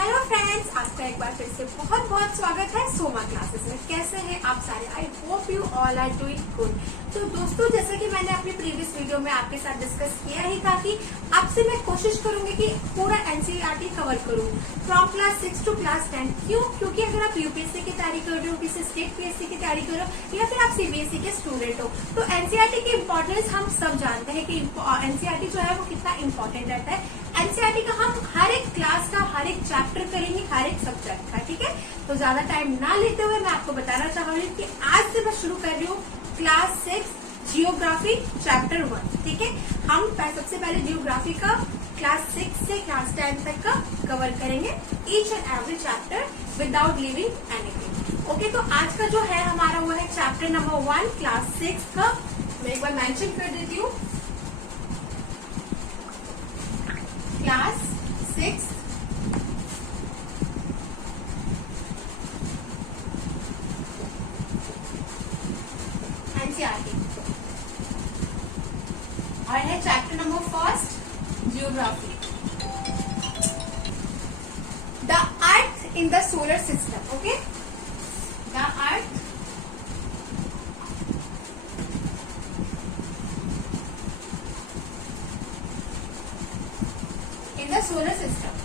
Hello friends, आपका एक बार फिर से बहुत बहुत स्वागत है सोमा क्लासेस में। कैसे हैं आप सारे? I hope you all are doing good. तो दोस्तों, जैसा कि मैंने अपनी प्रीवियस वीडियो में आपके साथ डिस्कस किया ही था कि आपसे मैं कोशिश करूंगी कि पूरा एनसीईआरटी कवर करूं फ्रॉम क्लास 6 टू क्लास 10। क्यों? क्योंकि अगर आप यूपीएससी की तैयारी कर रहे हो, किसी स्टेट पीएससी की तैयारी कर रहे हो या फिर आप सीबीएसई के स्टूडेंट हो, तो एनसीईआरटी की इम्पोर्टेंस हम सब जानते हैं कि एनसीईआरटी जो है वो कितना इम्पोर्टेंट रहता है। एनसीईआरटी का हम हर एक क्लास का हर एक चैप्टर करेंगे, हर एक सब्जेक्ट का, ठीक है। तो ज्यादा टाइम ना लेते हुए मैं आपको बताना चाहूंगी कि आज से मैं शुरू कर रही हूँ क्लास 6 जियोग्राफी चैप्टर 1, ठीक है। हम सबसे पहले जियोग्राफी का क्लास 6 से क्लास 10 तक का कवर करेंगे, each and every chapter without leaving anything. Okay, तो आज का जो है हमारा वो है चैप्टर नंबर 1 क्लास 6 का। मैं एक बार मेंशन कर देती हूँ, क्लास 6 एनसीईआरटी और है chapter number 1 geography, the earth in the solar system. Okay, the earth in the solar system.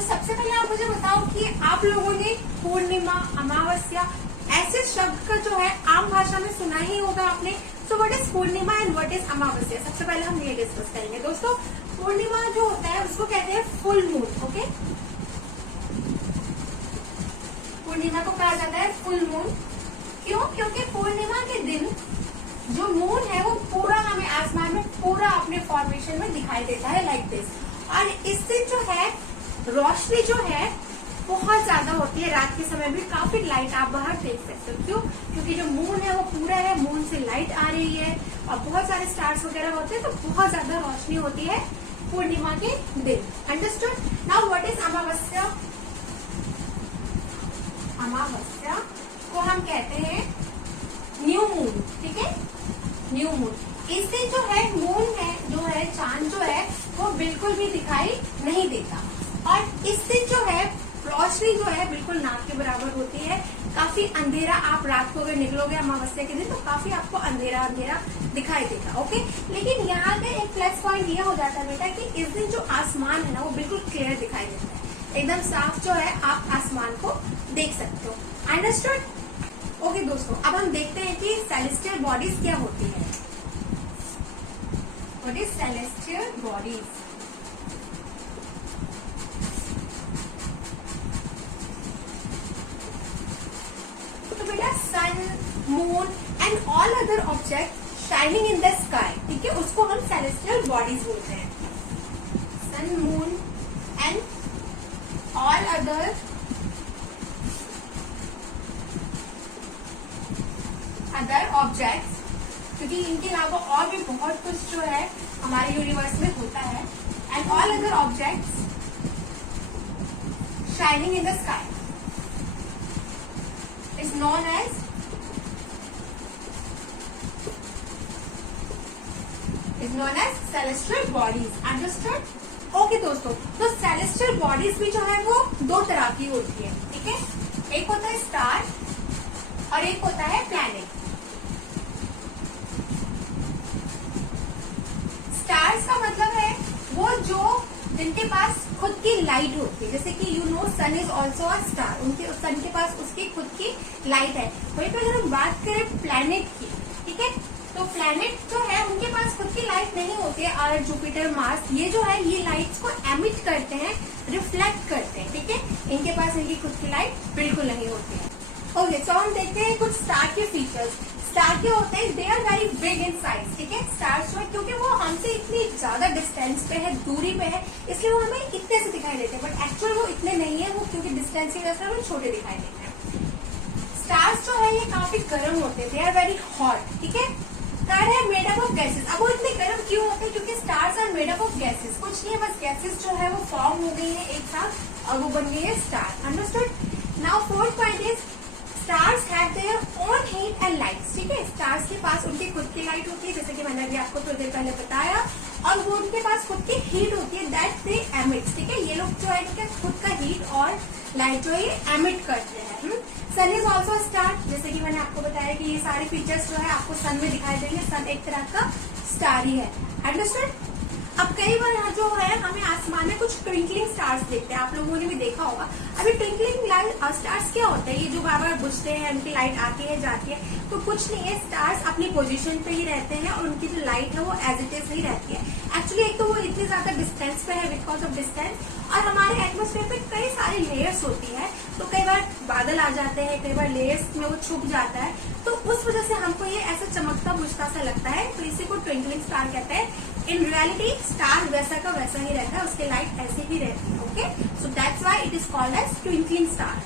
सबसे पहले आप मुझे बताओ कि आप लोगों ने पूर्णिमा, अमावस्या ऐसे शब्द का जो है आम भाषा में सुना ही होगा आपने। So what is Purnima and what is अमावस्या? सबसे पहले हम ये डिस्कस करेंगे दोस्तों। पूर्णिमा जो होता है उसको कहते हैं फुल मून। ओके, पूर्णिमा को कहा जाता है फुल मून। क्यों? क्योंकि पूर्णिमा के दिन जो मून है वो पूरा हमें आसमान में पूरा अपने फॉर्मेशन में दिखाई देता है, लाइक दिस। और इस दिन जो है रोशनी जो है बहुत ज्यादा होती है, रात के समय भी काफी लाइट आप बाहर देख सकते हो। क्यों? क्योंकि जो मून है वो पूरा है, मून से लाइट आ रही है और बहुत सारे स्टार्स वगैरह होते हैं, तो बहुत ज्यादा रोशनी होती है पूर्णिमा के दिन। अंडरस्टूड? नाउ व्हाट इज अमावस्या? अमावस्या को हम कहते हैं न्यू मून, ठीक है, न्यू मून। इस दिन जो है मून है, जो है चांद जो है वो बिल्कुल भी दिखाई नहीं देता और इस दिन जो है रोशनी जो है बिल्कुल नाक के बराबर होती है। काफी अंधेरा, आप रात को अगर निकलोगे अमावस्या के दिन तो काफी आपको अंधेरा अंधेरा दिखाई देगा। ओके, लेकिन यहाँ पे एक प्लस पॉइंट ये हो जाता है बेटा कि इस दिन जो आसमान है ना वो बिल्कुल क्लियर दिखाई देता है, एकदम साफ जो है आप आसमान को देख सकते हो। अंडरस्टूड? ओके दोस्तों, अब हम देखते हैं कि सेलेस्टियल बॉडीज क्या होती है। What is celestial bodies? Sun, moon and all other object shining in the sky, ठीक है, उसको हम सेलेस्टियल बॉडीज बोलते हैं। Sun, moon and all other objects, क्योंकि इनके अलावा और भी बहुत कुछ जो है हमारे यूनिवर्स में होता है। And all other objects shining in the sky is known as celestial bodies. Understood? Okay दोस्तों, तो celestial bodies भी जो है वो दो तरह की होती है, ठीक है। एक होता है स्टार और एक होता है प्लैनेट। स्टार्स का मतलब है वो जो जिनके पास खुद की लाइट होती है, जैसे कि you know sun is also a star, उनके सन के पास उसकी खुद की लाइट है। वहीं पर अगर हम बात करें प्लैनेट की, ठीक है, तो प्लैनेट जो है उनके पास खुद की लाइट नहीं होती है। अर्थ, जुपिटर, मार्स, ये जो है ये लाइट्स को एमिट करते हैं, रिफ्लेक्ट करते हैं, ठीक है। इनके पास इनकी खुद की लाइट बिल्कुल नहीं होती है। ओके, तो हम देखते हैं कुछ स्टार के फीचर्स। स्टार के होते हैं, they are very big in size, ठीक है। स्टार्स जो है क्योंकि वो हमसे इतनी ज्यादा डिस्टेंस पे है, दूरी पे है, इसलिए वो हमें इतने से दिखाई देते हैं, बट एक्चुअल वो इतने नहीं है, वो क्योंकि डिस्टेंस की वजह से हमें छोटे दिखाई देते हैं। स्टार्स जो है ये काफी गर्म होते हैं, दे आर वेरी हॉट, ठीक है। स्टार है मेड अप ऑफ गैसेस। अब वो इतने गर्म क्यों होते हैं? क्योंकि stars are made up of gases. कुछ नहीं है, बस गैसेस जो है वो फॉर्म हो गई है एक साथ और वो बन गई है star. Understood? Now fourth point is stars have their own heat and lights. ठीक है, स्टार्स के पास उनकी खुद की लाइट होती है, जैसे कि मैंने अभी आपको थोड़ी देर पहले बताया, और वो उनके पास खुद की हीट होती है दैट दे एमिट्स। ठीक है, ये लोग जो है इनके खुद का हीट और लाइट जो है ये एमिट करते हैं। सन इज ऑल्सो स्टार, जैसे कि मैंने आपको बताया कि ये सारे फीचर्स जो है आपको सन में दिखाई देंगे। सन एक तरह का स्टार ही है, अंडरस्टैंड। अब कई बार यहाँ जो है हमें आसमान में कुछ ट्विंकलिंग स्टार्स देखते हैं, आप लोगों ने भी देखा होगा। अभी ट्विंकलिंग स्टार्स क्या होते हैं, ये जो बार बार बुझते हैं, उनकी लाइट आती है जाती है, तो कुछ नहीं है, स्टार्स अपनी पोजीशन पे ही रहते हैं और उनकी जो लाइट है वो एज इट इज ही रहती है। एक्चुअली एक तो वो इतनी ज्यादा डिस्टेंस पे है बिकॉज ऑफ डिस्टेंस, और हमारे एटमोस्फेयर पे कई सारी लेयर्स होती है, तो कई बार बादल आ जाते हैं, कई बार लेयर्स में वो छुप जाता है, तो उस वजह से हमको ये ऐसा चमकता बुझता सा लगता है, तो इसी को ट्विंकलिंग स्टार कहते हैं। इन रियलिटी स्टार वैसा का वैसा ही रहता है, उसकी लाइट ऐसी ही रहती है। Okay, so that's why it is called as twinkling star.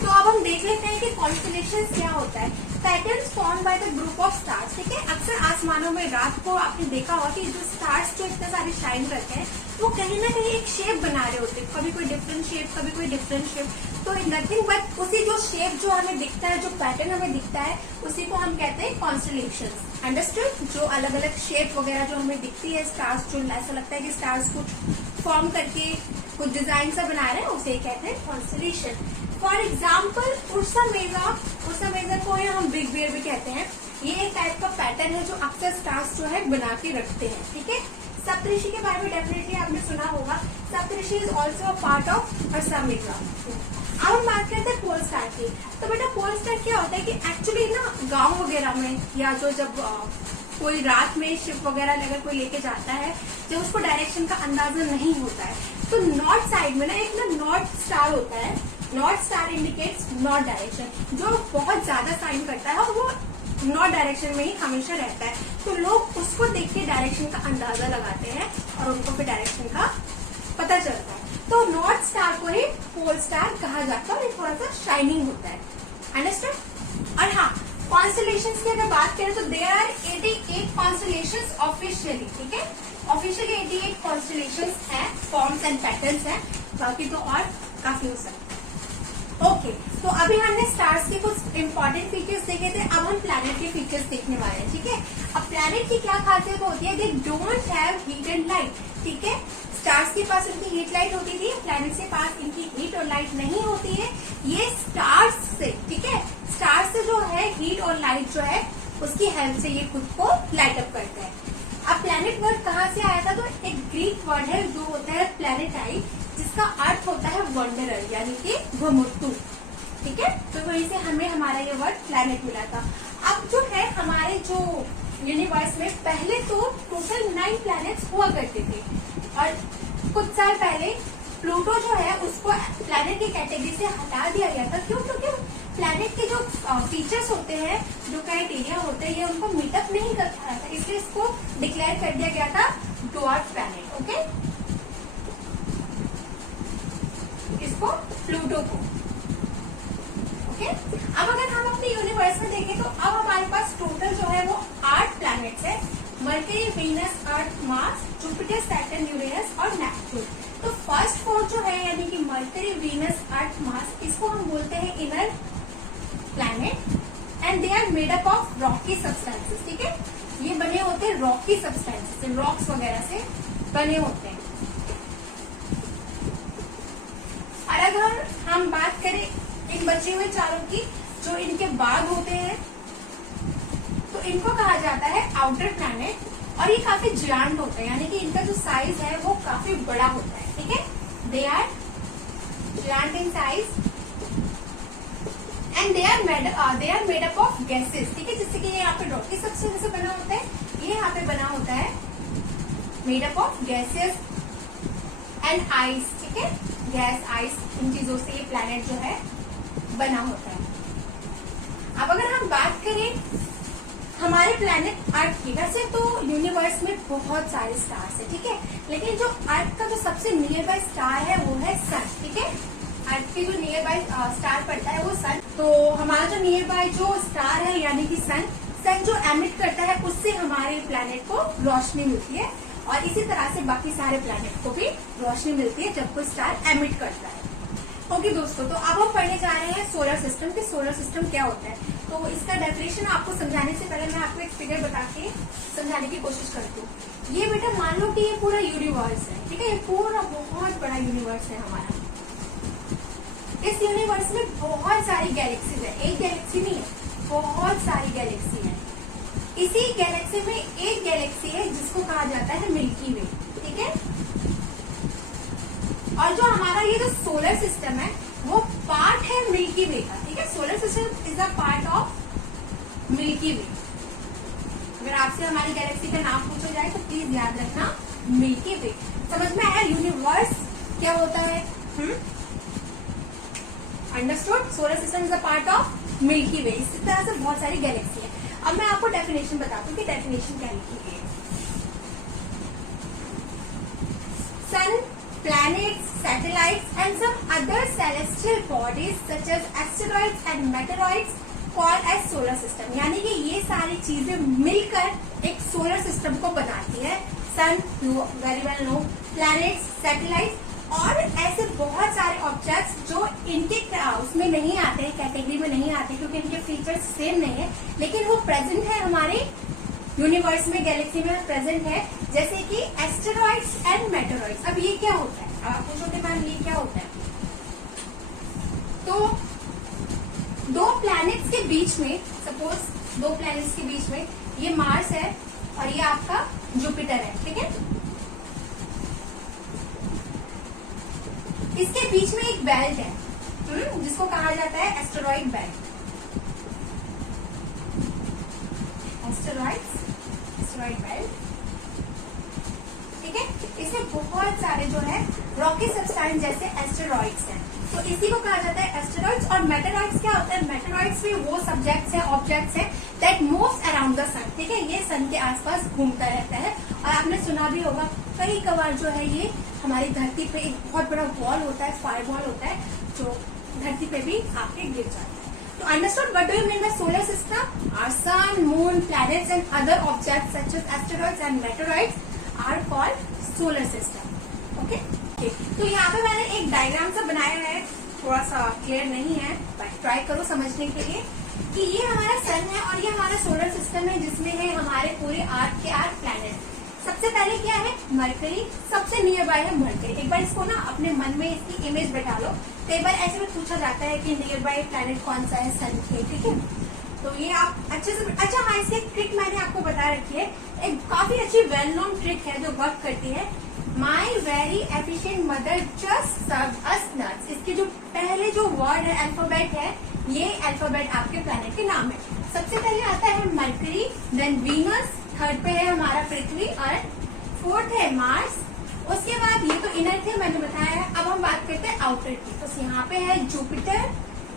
तो अब हम देख लेते हैं कि कॉन्स्टेलेशंस क्या होता है। Patterns form by the group of stars. ठीक है, अक्सर आसमानों में रात को आपने देखा होगा कि जो स्टार्स जो इतने सारे शाइन करते हैं वो कहीं ना कहीं एक शेप बना रहे होते हैं, कभी कोई डिफरेंट शेप, कभी कोई डिफरेंट शेप। तो नथिंग बट उसी जो शेप जो हमें दिखता है, जो पैटर्न हमें दिखता है, उसी को हम कहते हैं कॉन्स्टेलेशंस। अंडरस्टूड। जो अलग अलग शेप वगैरह जो हमें दिखती है स्टार्स, जो ऐसा लगता है कि स्टार्स कुछ फॉर्म करके कुछ डिजाइन सा बना रहे हैं, उसे कहते हैं constellation. For example Ursa Major को हम बिग बियर भी कहते हैं। ये एक टाइप का पैटर्न है जो अक्सर स्टार्स जो है बना के रखते हैं। ठीक है, सप्तऋषि के बारे में डेफिनेटली आपने सुना होगा। Saptarishi is also a part of Ursa Major. अब हम बात करते हैं पोल स्टार की। तो बेटा पोल स्टार क्या होता है कि एक्चुअली ना गांव वगैरह में या जो जब कोई रात में शिप वगैरह अगर कोई लेके जाता है, जब उसको डायरेक्शन का अंदाजा नहीं होता है, तो नॉर्थ साइड में ना एक ना नॉर्थ स्टार होता है। North star indicates north direction, जो बहुत ज्यादा साइन करता है और वो नॉर्थ डायरेक्शन में ही हमेशा रहता है। तो लोग उसको देख के डायरेक्शन का अंदाजा लगाते हैं और उनको फिर डायरेक्शन का पता चलता है। तो नॉर्थ स्टार को ही पोल स्टार कहा जाता है और ये थोड़ा सा शाइनिंग होता है, अंडरस्टैंड। और हाँ, कॉन्स्टेलेशंस की अगर बात करें तो देयर आर 88 कॉन्स्टेलेशंस ऑफिशियली। ठीक है, ऑफिशियली 88 कॉन्स्टेलेशंस हैं, फॉर्म्स एंड पैटर्न्स हैं, बाकी तो और काफी हो सकते हैं। ओके, तो अभी हमने स्टार्स के कुछ इंपॉर्टेंट फीचर्स देखे थे, अब हम प्लैनेट के फीचर्स देखने वाले हैं। ठीक है, अब प्लैनेट की क्या खासियत होती है, they don't have heat and light. ठीक है, स्टार्स के पास उनकी हीट लाइट होती थी, प्लैनेट के पास इनकी हीट और लाइट नहीं होती है। ये स्टार्स से, ठीक है, स्टार्स से जो है हीट और लाइट जो है उसकी हेल्प से ये खुद को लाइट अप करते हैं। अब प्लैनेट वर्ड कहाँ से आया था, तो एक ग्रीक वर्ड है जो होता है प्लैनेटाई, जिसका अर्थ होता है वंडरर, यानी कि घुमतू। ठीक है, तो वहीं से हमें हमारा ये वर्ड प्लैनेट मिला था। अब जो है हमारे जो यूनिवर्स में पहले तो टोटल 9 प्लैनेट्स हुआ करते थे, और कुछ साल पहले प्लूटो जो है उसको प्लैनेट की कैटेगरी से हटा दिया गया था। क्यों? क्योंकि प्लैनेट के जो फीचर्स होते हैं, जो क्राइटेरिया होते हैं, ये उनको मीटअप नहीं कर पा रहा था, इसलिए इसको डिक्लेयर कर दिया गया था ड्वार्फ प्लैनेट। ओके, इसको प्लूटो को। ओके, अब अगर हम अपने यूनिवर्स में देखें तो अब हमारे पास टोटल जो है वो 8 प्लैनेट्स है। मरकरी, वीनस, अर्थ, मार्स, जुपिटर, सैटर्न, यूरेनस और नेपच्यून। तो फर्स्ट 4 जो है यानी कि मरकरी, वीनस, अर्थ, मार्स, इसको हम बोलते हैं inner planet and they are made up of rocky substances. ठीक है, ये बने होते हैं रॉकी सब्सटेंसेस, रॉक्स वगैरह से बने होते हैं। और अगर हम बात करें इन बचे हुए चारों की, जो इनके बाद होते हैं, तो इनको कहा जाता है आउटर प्लैनेट, और ये काफी जियांट होते हैं, यानी कि इनका जो साइज है वो काफी बड़ा होता है। ठीक है, they are giant in size and they are made up of gases. ठीक है, जैसे कि ये यहाँ पे रॉकी सब्सटेंस से बना होता है, ये यहाँ पे बना होता है made up of gases and ice. ठीक है, गैस, आइस, इन चीजों से ये प्लैनेट जो है बना होता है। अब अगर हम बात करें हमारे प्लैनेट अर्थ की, वैसे तो यूनिवर्स में बहुत सारे स्टार्स है। ठीक है, लेकिन जो अर्थ का जो सबसे नियर बाय स्टार है वो है सन। ठीक है, अर्थ की जो नियर बाय स्टार पड़ता है वो सन। तो हमारा जो नियर बाय जो स्टार है यानी कि सन जो एमिट करता है, उससे हमारे प्लैनेट को रोशनी मिलती है, और इसी तरह से बाकी सारे प्लैनेट को भी रोशनी मिलती है जब कोई स्टार एमिट करता है। ओके दोस्तों, तो अब हम पढ़ने जा रहे हैं सोलर सिस्टम कि सोलर सिस्टम क्या होता है। तो इसका डेफिनेशन आपको समझाने से पहले मैं आपको एक फिगर बता के समझाने की कोशिश करती हूँ। ये बेटा मान लो कि ये पूरा यूनिवर्स है, ठीक है, ये पूरा बहुत बड़ा यूनिवर्स है हमारा। इस यूनिवर्स में बहुत सारी गैलेक्सीज है, एक गैलेक्सी नहीं है, बहुत सारी गैलेक्सी है। इसी गैलेक्सी में एक गैलेक्सी है जिसको कहा जाता है मिल्की वे, ठीक है। और जो हमारा ये जो सोलर सिस्टम है वो पार्ट है मिल्की वे का, ठीक है। Solar system is a part of Milky Way. अगर आपसे हमारी गैलेक्सी का नाम पूछा जाए तो प्लीज याद रखना मिल्की वे। समझ में आया यूनिवर्स क्या होता है? Understood? Solar system is a part of Milky Way. इसी तरह से बहुत सारी गैलेक्सी है। अब मैं आपको डेफिनेशन बताती हूँ कि डेफिनेशन क्या लिखी गई है। सन, planets, satellites and some other celestial bodies such as asteroids and meteoroids called as solar system। यानी कि ये सारी चीजें मिलकर एक सोलर सिस्टम को बनाती है। Sun, you very well know, planets, satellites और ऐसे बहुत सारे ऑब्जेक्ट्स जो इनके उसमें नहीं आते, कैटेगरी में नहीं आते क्योंकि इनके फीचर्स सेम नहीं है, लेकिन वो प्रेजेंट है हमारे यूनिवर्स में, गैलेक्सी में प्रेजेंट है, जैसे कि एस्टेरॉइड्स एंड मेटेरॉइड्स। अब ये क्या होता है? आप पूछोगे मैम ये क्या होता है? तो दो प्लैनेट्स के बीच में, सपोज दो प्लैनेट्स के बीच में ये मार्स है और ये आपका जुपिटर है, ठीक है। इसके बीच में एक बेल्ट है जिसको कहा जाता है एस्टेरॉइड बेल्ट। एस्टेरॉइड बेल्ट, ठीक है। इसमें बहुत सारे जो है रॉकी सब्सटेंस जैसे एस्टेरॉइड्स हैं, तो इसी को कहा जाता है एस्टेरॉइड्स। और मेटेरॉइड्स क्या होता है? मेटेरॉइड्स भी वो सब्जेक्ट्स हैं, ऑब्जेक्ट्स हैं दैट मूव्स अराउंड द सन, ठीक है। ये सन के आसपास घूमता रहता है। और आपने सुना भी होगा कई कबार जो है ये हमारी धरती पे एक बहुत बड़ा बॉल होता है, फायर बॉल होता है, जो धरती पे भी आके गिर जाता है। तो understood what do you mean by solar system? Our sun, moon, planets and other objects such as asteroids and meteoroids are called solar system. Okay, तो यहाँ पे मैंने एक डायग्राम सा बनाया है, थोड़ा सा क्लियर नहीं है बट ट्राई करो समझने के लिए कि ये हमारा सन है और ये हमारा सोलर सिस्टम है जिसमें है हमारे पूरे 8 के 8 प्लैनेट। सबसे पहले क्या है? मरकरी, सबसे नियर बाय है मरकरी। एक बार इसको ना अपने मन में इसकी इमेज बैठा लो। तो एक बार ऐसे में पूछा जाता है कि नियर बाय प्लैनेट कौन सा है सन के, ठीक है। तो ये आप अच्छे से, अच्छा हाँ, इसकी एक ट्रिक मैंने आपको बता रखी है, एक काफी अच्छी वेल नोन ट्रिक है जो वर्क करती है। My very efficient mother just serve us nuts. इसके जो पहले जो वर्ड है, अल्फाबेट है, ये अल्फाबेट आपके प्लैनेट के नाम है। सबसे पहले आता है मरकरी, देन वीनस, थर्ड पे है हमारा पृथ्वी और फोर्थ है मार्स। उसके बाद ये तो इनर थे, मैंने बताया है। अब हम बात करते हैं आउटर की। तो यहाँ पे है Jupiter,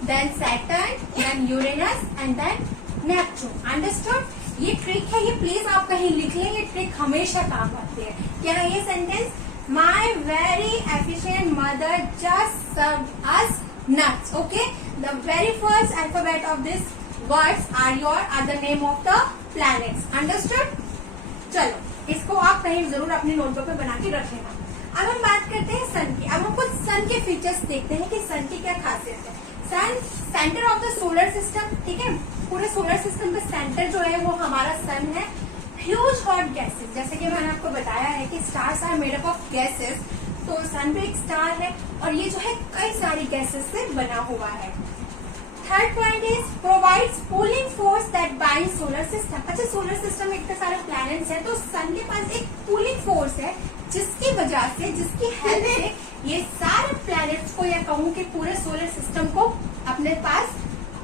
then Saturn, then Uranus and then Neptune. Understood? ये ट्रिक है, ये प्लीज आप कहीं लिख लें, ये ट्रिक हमेशा काम आती है। क्या है ये sentence? My very efficient mother just serve us nuts, okay? The very first alphabet of this words are the name of the planets. Understood? चलो, इसको आप कहीं जरूर अपनी नोटबुक पे बना के रख लेना। अब हम बात करते हैं सन की। अब हम कुछ सन के फीचर्स देखते हैं कि सन की क्या खासियत है। Sun centre of the solar system, ठीक है। पूरे सोलर सिस्टम का सेंटर जो है वो हमारा सन है। ह्यूज हॉट गैसेस, जैसे कि मैंने आपको बताया है कि stars are made up of gases, तो सन भी एक स्टार है और ये जो है कई सारी गैसेस से बना हुआ है। Third point is provides pulling force that bind solar system. अच्छा, सोलर सिस्टम में इतने सारे प्लैनेट्स हैं, तो सन के पास एक पुलिंग फोर्स है जिसकी वजह से, जिसकी हेल्प से ये सारे प्लैनेट्स को, या कहूँ कि पूरे सोलर सिस्टम को अपने पास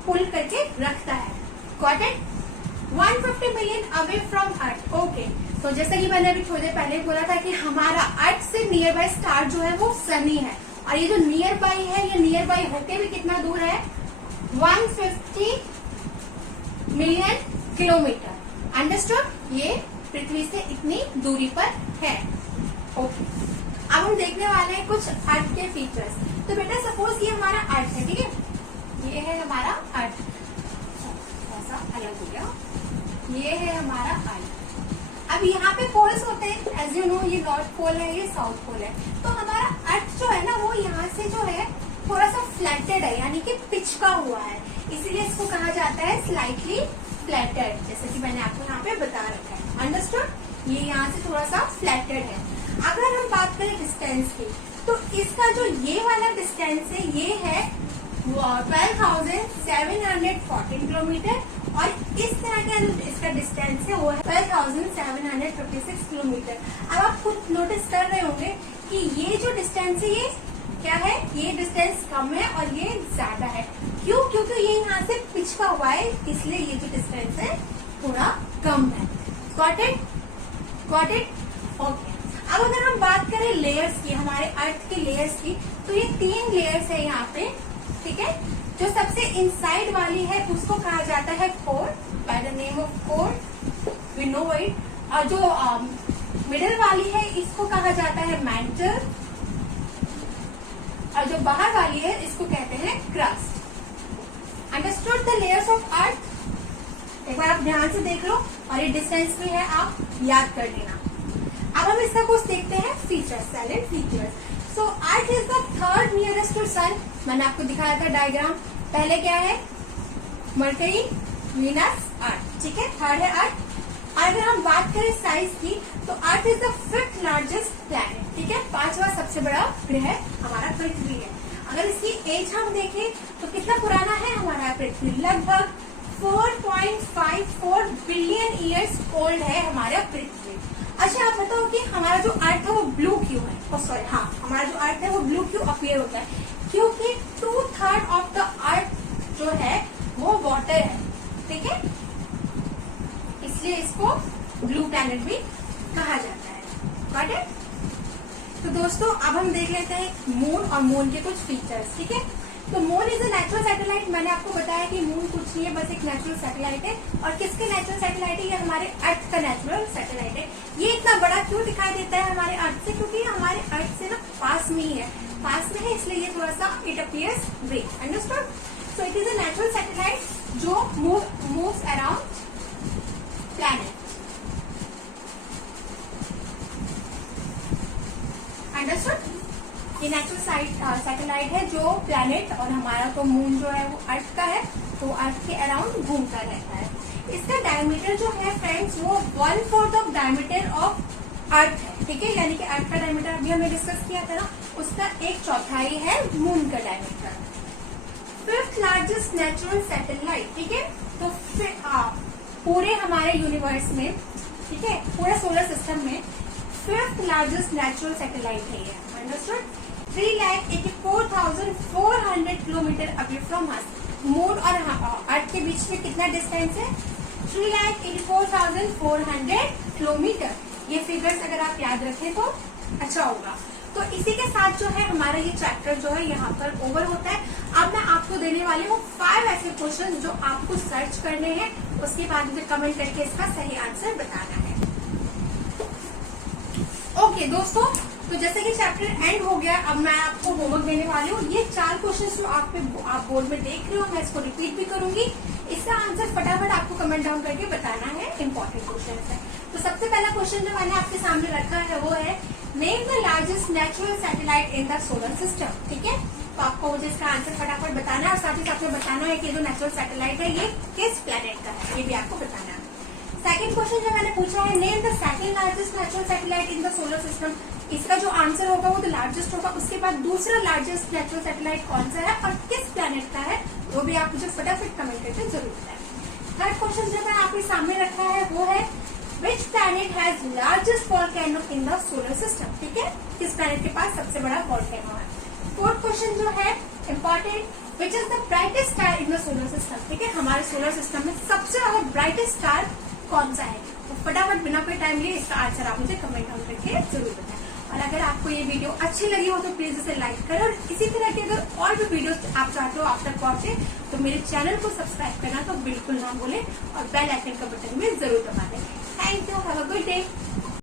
पुल करके रखता है। Got it? 150 million away from earth. Okay, तो जैसे कि मैंने अभी थोड़ी देर पहले बोला था कि हमारा अर्थ से नियर बाय स्टार जो है वो सन ही है। और ये जो नियर बाय है, ये नियर बाय होके भी कितना दूर है? 150 मिलियन किलोमीटर। अंडरस्टूड? ये पृथ्वी से इतनी दूरी पर है। ओके, अब हम देखने वाले हैं कुछ अर्थ के फीचर्स। तो बेटा सपोज ये हमारा अर्थ है, ठीक है, ये है हमारा अर्थ, ऐसा अलग हो गया, ये है हमारा अर्थ। अब यहाँ पे पोल्स होते हैं, एज यू नो, ये नॉर्थ पोल है, ये साउथ पोल है। तो हमारा अर्थ जो है ना वो यहाँ से जो है थोड़ा सा फ्लैटेड है, यानी कि पिचका हुआ है, इसीलिए इसको कहा जाता है स्लाइटली फ्लैटेड, जैसे कि मैंने आपको यहाँ पे बता रखा है। अंडरस्टूड? ये यहाँ से थोड़ा सा फ्लैटेड है। अगर हम बात करें डिस्टेंस की, तो इसका जो ये वाला डिस्टेंस है ये है 12,714 किलोमीटर, और इस तरह का जो इसका डिस्टेंस है वो है 12,756 किलोमीटर। अब आप खुद नोटिस कर रहे होंगे कि ये जो डिस्टेंस है ये क्या है, ये डिस्टेंस कम है और ये ज्यादा है। क्यों? क्योंकि ये यहाँ से पिचका हुआ है, इसलिए ये जो डिस्टेंस है थोड़ा कम है। Got it? Got it? Okay. अब अगर हम बात करें लेयर्स की, हमारे अर्थ के लेयर्स की, तो ये 3 लेयर्स है यहाँ पे, ठीक है। जो सबसे इनसाइड वाली है उसको कहा जाता है core, by the name of core, we know it. और जो मिडिल वाली है इसको कहा जाता है मैंटल, और जो बाहर वाली है इसको कहते हैं crust. Understood the layers of earth? एक बार आप ध्यान से देख लो, और ये डिस्टेंस भी है, आप याद कर लेना। अब हम इसका कुछ देखते हैं features, silent features. So earth is the third nearest to sun. मैंने आपको दिखाया था डायग्राम, पहले क्या है, मरकरी, वीनस, अर्थ, ठीक है, थर्ड है अर्थ। अगर हम बात करें साइज की, तो अर्थ is the 5th largest planet, ठीक है, 5वां सबसे बड़ा ग्रह हमारा पृथ्वी है। अगर इसकी एज हम देखें तो कितना पुराना है हमारा पृथ्वी, लगभग 4.54 बिलियन ईयर्स ओल्ड है हमारा पृथ्वी। अच्छा, आप बताओ कि हमारा जो अर्थ है वो ब्लू क्यों है? सॉरी, हाँ, हमारा जो अर्थ है वो ब्लू क्यों अपीयर होता है? क्योंकि 2/3 ऑफ द अर्थ जो है वो वाटर है, ठीक है, इसलिए इसको ब्लू प्लैनेट भी कहा जाता है। Got it? तो दोस्तों अब हम देख लेते हैं मून और मून के कुछ फीचर्स, ठीक है। तो moon is a natural satellite. मैंने आपको बताया कि मून कुछ नहीं है, बस एक नेचुरल सैटेलाइट है। और किसके नेचुरल सैटेलाइट है? ये हमारे अर्थ का नेचुरल सैटेलाइट है। ये इतना बड़ा क्यों दिखाई देता है हमारे अर्थ से? क्योंकि हमारे अर्थ से ना पास में ही है, पास में है, इसलिए ये थोड़ा सा it appears big. Understood? So it is a natural satellite जो मूव्स अराउंड प्लैनेट। अंडरस्टूड? ये नेचुरल सैटेलाइट है जो प्लैनेट, और हमारा तो मून जो है वो अर्थ का है, तो अर्थ के अराउंड घूमता रहता है। इसका डायमीटर जो है फ्रेंड्स वो 1/4 ऑफ डायमीटर ऑफ अर्थ है, ठीक है, यानी कि अर्थ का डायमीटर अभी हमने डिस्कस किया था ना, उसका 1/4 है मून का diameter. 5th largest natural satellite, ठीक है। तो पूरे हमारे यूनिवर्स में, ठीक है, पूरे सोलर सिस्टम में 5th लार्जेस्ट नेचुरल सैटेलाइट है ये। Understood? 3,84,400 kilometre away from us. Moon और अर्थ के बीच में कितना डिस्टेंस है? 3,84,400 किलोमीटर। ये फिगर्स अगर आप याद रखें तो अच्छा होगा। तो इसी के साथ जो है हमारा ये चैप्टर जो है यहाँ पर ओवर होता है। अब मैं आपको देने वाली हूँ 5 ऐसे क्वेश्चन जो आपको सर्च करने हैं, उसके बाद मुझे कमेंट करके इसका सही आंसर बताना है। ओके दोस्तों, तो जैसे कि चैप्टर एंड हो गया, अब मैं आपको होमवर्क देने वाली हूँ। ये 4 क्वेश्चन जो आप बोर्ड में देख रहे हो, मैं इसको रिपीट भी करूंगी। इसका आंसर फटाफट आपको कमेंट डाउन करके बताना है, इंपॉर्टेंट क्वेश्चन है। तो सबसे पहला क्वेश्चन जो मैंने आपके सामने रखा है वो है, name the largest natural satellite in the solar system, ठीक है। तो आपको मुझे इसका आंसर फटाफट बताना है, और साथ ही साथ में बताना है कि जो नेचुरल सैटेलाइट है ये किस प्लेनेट का है, ये भी आपको बताना है। सेकंड क्वेश्चन जो मैंने पूछा है, name the second largest natural satellite in the solar system. इसका जो आंसर होगा वो तो लार्जेस्ट होगा, उसके बाद दूसरा लार्जेस्ट नेचुरल सैटेलाइट कौन सा है और किस प्लेनेट का है, वो भी आप मुझे फटाफट कमेंट करके जरूर बताएं। थर्ड क्वेश्चन जो मैंने आपके सामने रखा है वो है, which planet has largest volcano in the solar system, ठीक है, किस प्लैनेट के पास सबसे बड़ा वोल्केनो है। फोर्थ क्वेश्चन जो है important, which is the brightest star in the solar system, ठीक है, हमारे सोलर सिस्टम में सबसे ज्यादा ब्राइटेस्ट स्टार कौन सा है। तो फटाफट बिना कोई टाइम लिए इसका आंसर आप मुझे कमेंट डाउन करके जरूर बताएं। और अगर आपको ये वीडियो अच्छी लगी हो तो प्लीज इसे लाइक करें, और इसी तरह की अगर और भी वीडियोस आप चाहते हो आप तक पहुंचे तो मेरे चैनल को सब्सक्राइब करना तो बिल्कुल ना भूलें, और बेल आइकन का बटन भी जरूर दबा दें। Thank you, have a good day.